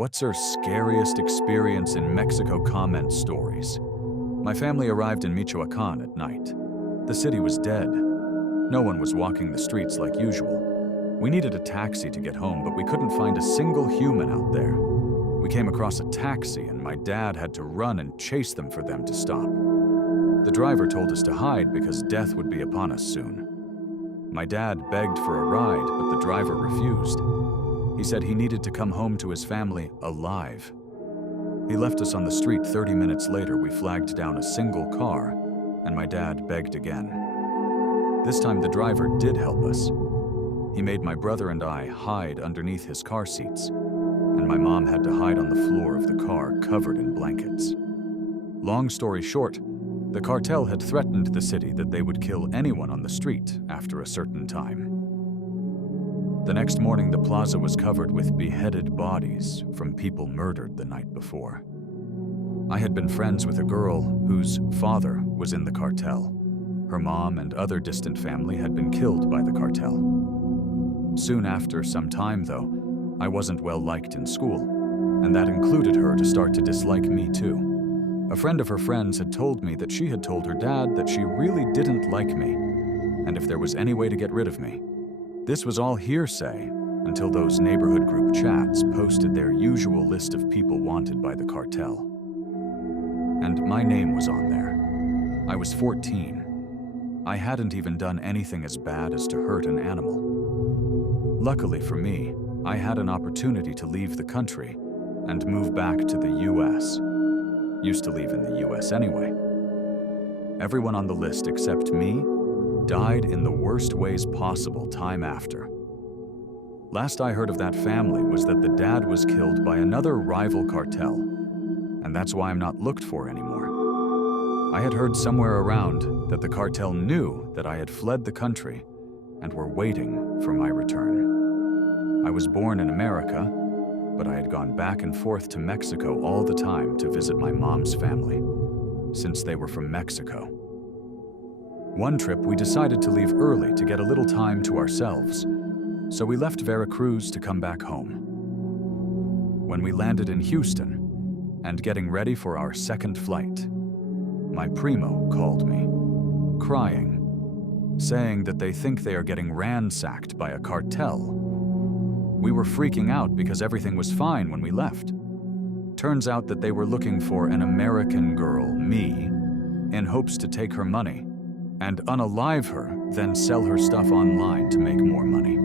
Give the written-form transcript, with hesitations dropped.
What's her scariest experience in Mexico? Comment stories. My family arrived in Michoacan at night. The city was dead. No one was walking the streets like usual. We needed a taxi to get home, but we couldn't find a single human out there. We came across a taxi, and my dad had to run and chase them for them to stop. The driver told us to hide because death would be upon us soon. My dad begged for a ride, but the driver refused. He said he needed to come home to his family alive. He left us on the street. 30 minutes later, we flagged down a single car, and my dad begged again. This time the driver did help us. He made my brother and I hide underneath his car seats, and my mom had to hide on the floor of the car covered in blankets. Long story short, the cartel had threatened the city that they would kill anyone on the street after a certain time. The next morning, the plaza was covered with beheaded bodies from people murdered the night before. I had been friends with a girl whose father was in the cartel. Her mom and other distant family had been killed by the cartel. Soon after some time, though, I wasn't well liked in school, and that included her to start to dislike me too. A friend of her friends had told me that she had told her dad that she really didn't like me, and if there was any way to get rid of me. This was all hearsay until those neighborhood group chats posted their usual list of people wanted by the cartel. And my name was on there. I was 14. I hadn't even done anything as bad as to hurt an animal. Luckily for me, I had an opportunity to leave the country and move back to the US. Used to live in the US anyway. Everyone on the list except me died in the worst ways possible time after. Last I heard of that family was that the dad was killed by another rival cartel, and that's why I'm not looked for anymore. I had heard somewhere around that the cartel knew that I had fled the country and were waiting for my return. I was born in America, but I had gone back and forth to Mexico all the time to visit my mom's family, since they were from Mexico. One trip, we decided to leave early to get a little time to ourselves, so we left Veracruz to come back home. When we landed in Houston and getting ready for our second flight, my primo called me, crying, saying that they think they are getting ransacked by a cartel. We were freaking out because everything was fine when we left. Turns out that they were looking for an American girl, me, in hopes to take her money and unalive her, then sell her stuff online to make more money.